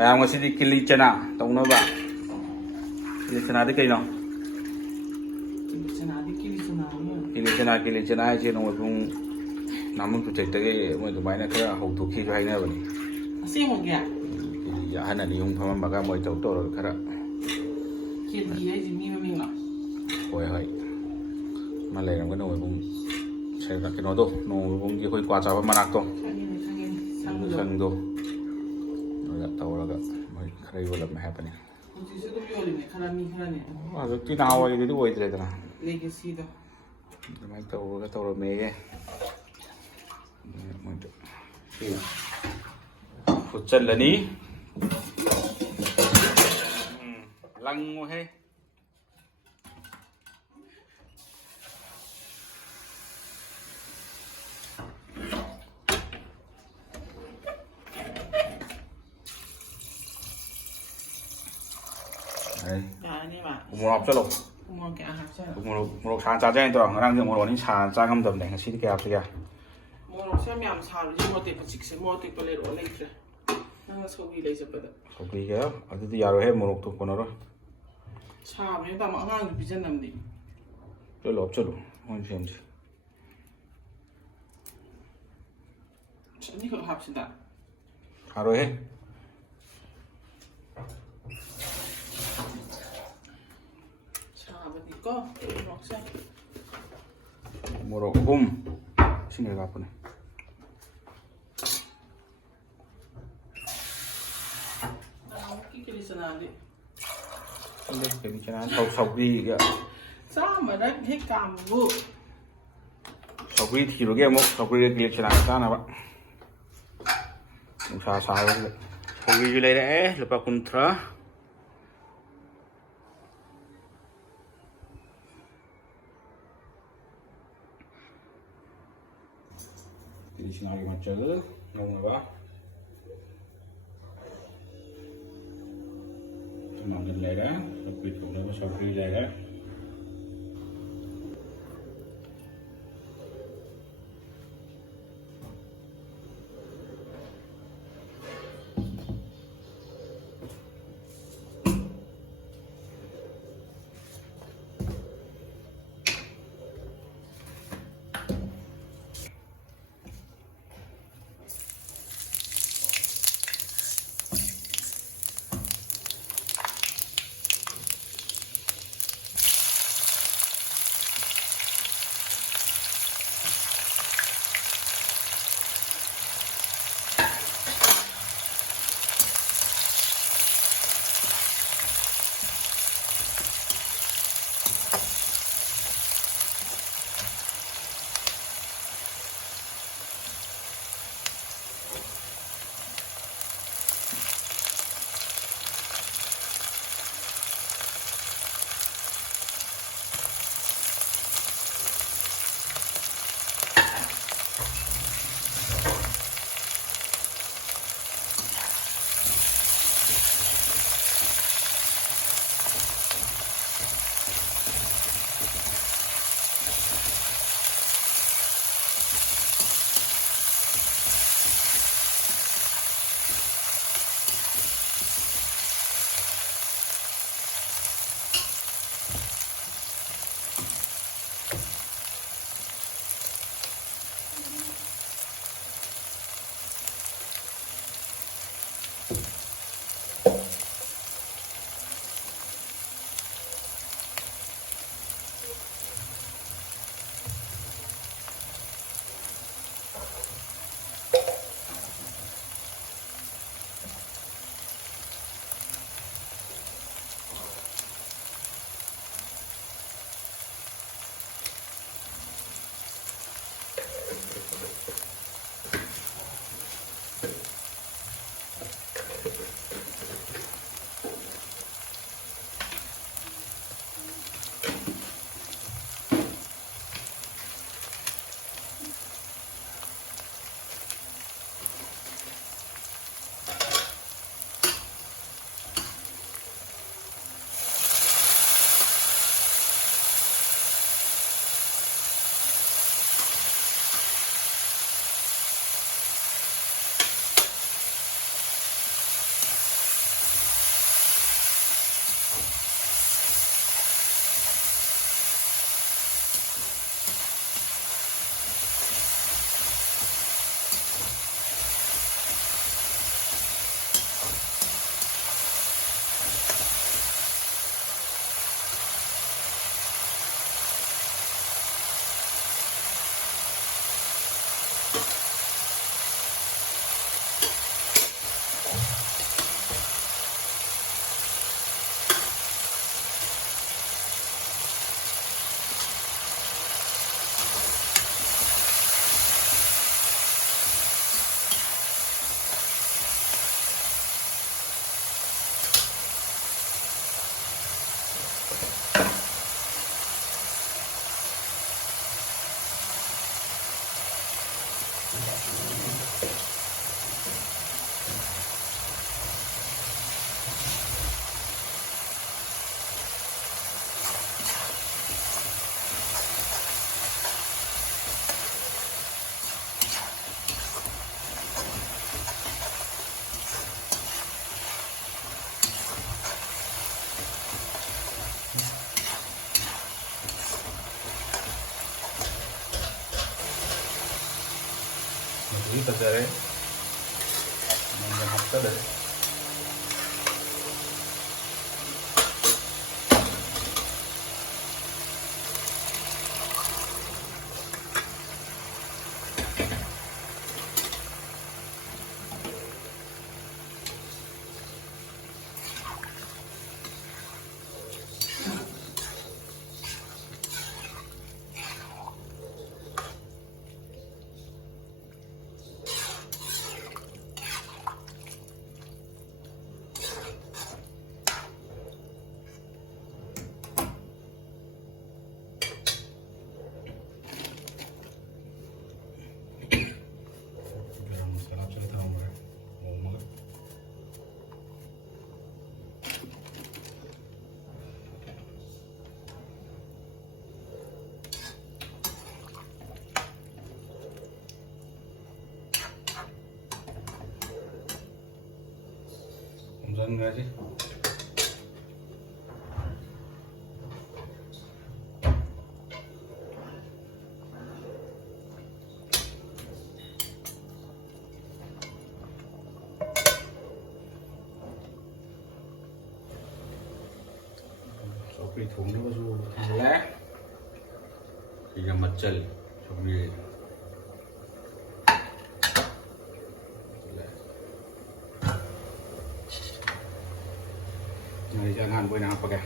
ꯃꯌꯥꯝ ꯉꯁꯤꯗꯤ ꯀꯤꯂꯤ ꯆꯅꯥ ꯇꯧꯅꯕ ꯀꯤꯂꯤ ꯆꯅꯥꯗꯤ ꯀꯩꯅꯣ ꯀꯤꯂꯤ ꯆꯅꯥ ꯍꯥꯏꯁꯦ ꯅꯣꯡꯃꯩꯕꯨꯡ ꯅꯥꯃꯨꯡ ꯇꯨꯆꯦꯛꯇꯒꯤ ꯃꯣꯏ ꯑꯗꯨꯃꯥꯏꯅ ꯈꯔ ꯍꯧꯗꯣꯛꯈꯤꯁꯨ ꯍꯥꯏꯅꯕꯅꯤ ꯑꯁꯦꯡꯕꯒꯤ ꯀꯤꯂꯤ ꯑꯍꯟ ꯑꯅꯤ ꯑꯍꯨꯝ ꯐꯝꯃꯝꯃꯒ ꯃꯣꯏ ꯇꯧꯔꯒ ꯈꯔ ꯀꯦꯟꯗꯤ ꯍꯥꯏꯁꯦ ꯃꯤ ꯃꯃꯤꯡꯂꯣ ꯍꯣꯏ ꯍꯣꯏ ꯑꯃ ꯂꯩꯔꯝꯒ ꯅꯣꯡꯃꯩꯕꯨꯡ ꯀꯩꯅꯣꯗꯣ ꯅꯣꯡꯃꯩꯕꯨꯡꯒꯤ ꯑꯩꯈꯣꯏ ꯀ꯭ꯋꯥ ꯆꯥꯕ ꯃꯅꯥꯛꯇꯣ ꯁꯪꯗꯣ ꯇꯧꯔꯒ ꯃꯣꯏ ꯈꯔ ꯌꯣꯜꯂꯝꯃꯦ ꯍꯥꯏꯕꯅꯤ ꯍꯧꯖꯤꯛꯁꯨ ꯑꯗꯨꯝ ꯌꯣꯜꯂꯤꯅꯦ ꯈꯔ ꯃꯤ ꯈꯔꯅꯦ ꯍꯧꯖꯤꯛꯇꯤ ꯅꯍꯥꯟꯋꯥꯏꯒꯤꯗꯨꯗꯤ ꯑꯣꯏꯗ꯭ꯔꯦꯗꯅ ꯂꯦꯒꯦꯁꯤꯗꯣ ꯑꯗꯨꯃꯥꯏꯅ ꯇꯧꯔꯝꯃꯦꯌꯦ ꯐꯨꯠꯆꯜꯂꯅꯤ ꯂꯪꯉꯨꯍꯦ ꯎꯃꯣꯔꯣꯛ ꯍꯥꯞꯆꯜꯂꯣ ꯎꯃꯣꯔꯣꯛ ꯀꯌꯥ ꯍꯥꯞꯆꯜꯂꯣ ꯃꯣꯔꯣꯛ ꯁꯥꯅ ꯆꯥꯖꯦ ꯍꯥꯏꯅ ꯇꯧꯔꯣ ꯉꯔꯥꯡꯗꯤ ꯃꯣꯔꯣꯛ ꯑꯅꯤ ꯁꯥꯅ ꯆꯥ ꯉꯝꯗꯕꯅꯦ ꯉꯁꯤꯗꯤ ꯀꯌꯥ ꯍꯥꯞꯁꯤꯒꯦ ꯃꯣꯔꯣꯛꯁꯦ ꯌꯥꯝ ꯁꯥꯕꯁꯦ ꯃꯣꯔꯣꯛ ꯑꯇꯦꯛꯄ ꯆꯤꯛꯁꯦ ꯃꯣꯔꯣꯛ ꯑꯇꯦꯛꯄ ꯂꯩꯔꯛꯑꯣ ꯂꯩꯇ꯭ꯔꯦ ꯅꯪꯅ ꯁꯧꯒ꯭ꯔꯤ ꯂꯩ ꯆꯠꯄꯗ ꯁꯧꯒ꯭ꯔꯤꯒ ꯑꯗꯨꯗꯤ ꯌꯥꯔꯣꯏꯍꯦ ꯃꯣꯔꯣꯛꯇꯣ ꯀꯣꯟꯅꯔꯣꯏ ꯁꯥꯕꯅꯦ ꯇꯥꯃꯣ ꯑꯉꯥꯡꯁꯨ ꯄꯤꯖꯅꯕꯅꯤ ꯍꯥꯞꯆꯜꯂꯨ ꯃꯣꯏꯅ ꯁꯦꯝꯁꯤ ꯑꯅꯤꯈꯛ ꯍꯥꯞꯁꯤꯗ ꯌꯥꯔꯣꯏꯍꯦ ꯁꯥꯕꯅꯤꯀꯣ ꯃꯣꯔꯣꯛꯁꯦ ꯃꯣꯔꯣꯛ 3 ꯏꯁꯤꯡ ꯈꯔ ꯍꯥꯞꯄꯅꯦ ꯀꯤꯂꯤ ꯆꯅꯥꯗꯤ ꯀꯤꯂꯤ ꯆꯅꯥ ꯁꯧꯒ꯭ꯔꯤꯒ ꯆꯥꯝꯃꯔꯛ ꯍꯦꯛ ꯀꯥꯝꯕꯕꯨ ꯁꯧꯒ꯭ꯔꯤ ꯊꯤꯔꯨꯒꯦ ꯑꯃꯨꯛ ꯁꯧꯒ꯭ꯔꯤꯒ ꯀꯤꯂꯤ ꯆꯅꯥꯒ ꯆꯥꯅꯕ ꯅꯨꯡꯁꯥ ꯁꯥꯕꯁꯤꯗ ꯁꯧꯒ꯭ꯔꯤꯁꯨ ꯂꯩꯔꯛꯑꯦ ꯂꯨꯄꯥ 30 ꯀꯤꯂꯤ ꯆꯅꯥꯒꯤ ꯃꯆꯜ ꯉꯧꯅꯕ ꯃꯪꯒꯟ ꯂꯩꯔꯦ ꯁꯧꯒ꯭ꯔꯤ ꯊꯣꯡꯅꯕ ꯁꯧꯒ꯭ꯔꯤ ꯂꯩꯔꯦ Ini terjadi, menghap terjadi. Enggak sih. Sopri thùng nó có dù thằng lá thì là mặt trời Sopri này chẳng hạn với nào pakai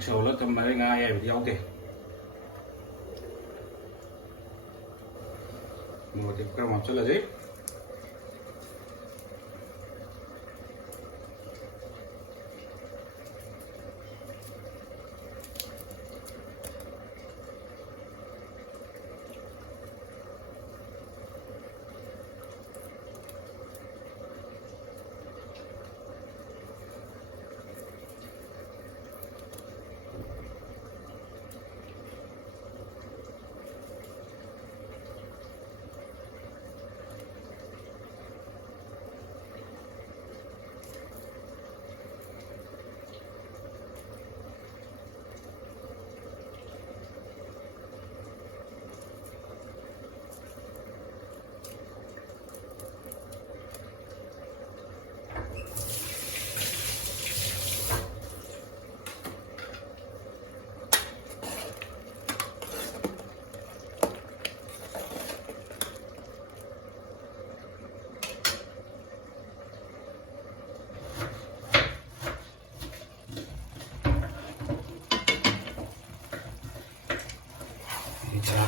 sầu lớp trong mấy ngay em thì ok một cái cơ mặt là gì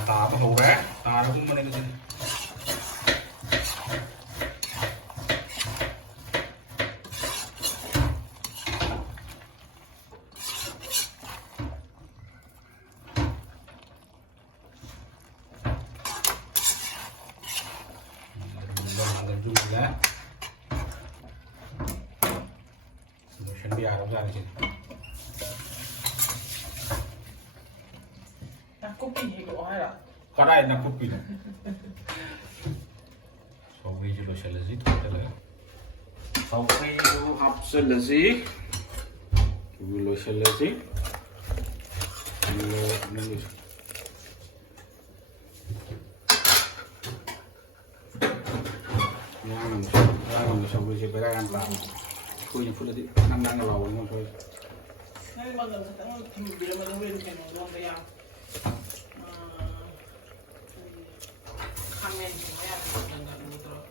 tá hầu bé tá nó cũng lên cái juga solution biar apa lagi sini nak kopi itu ada kadai nak kopi so we juga selesai tu adalah so we hap selesai we selesai we xong rồi sẽ phải ra ăn làm khui những phút là đi năm đang lầu đúng không thôi này mà gần sẽ thằng bia mà nó bên cái nó luôn cái nào comment thì mấy anh đừng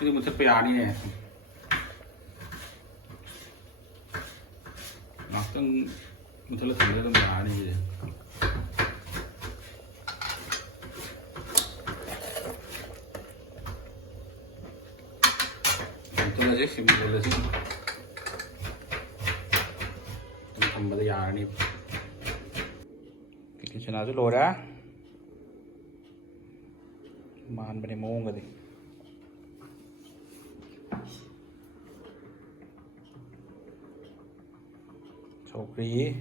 ꯑꯗꯨ ꯃꯨꯊꯠꯄ ꯌꯥꯔꯅꯤꯅꯦ ꯉꯥꯛꯇꯪ ꯃꯨꯊꯠꯂ ꯊꯝꯕꯗ ꯑꯗꯨꯝ ꯌꯥꯔꯅꯤ ꯁꯤꯁꯦ ꯃꯨꯊꯠꯂꯁꯦ ꯁꯤ ꯃꯨꯊꯠꯂꯁꯤ ꯑꯗꯨꯝ ꯊꯝꯕꯗ ꯌꯥꯔꯅꯤ ꯀꯤꯂꯤꯆꯅꯥꯁꯨ ꯂꯣꯏꯔꯦ ꯃꯥꯟꯕꯅꯦ ꯃꯑꯣꯡꯒꯗꯤ ꯁꯧꯒ꯭ꯔꯤ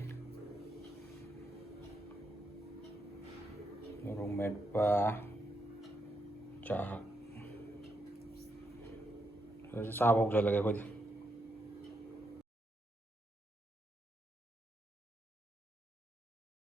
ꯃꯣꯔꯣꯛ ꯃꯦꯠꯄ ꯆꯥꯛ ꯆꯥꯕ ꯍꯧꯖꯤꯜꯂꯒꯦ ꯑꯩꯈꯣꯏꯗꯤ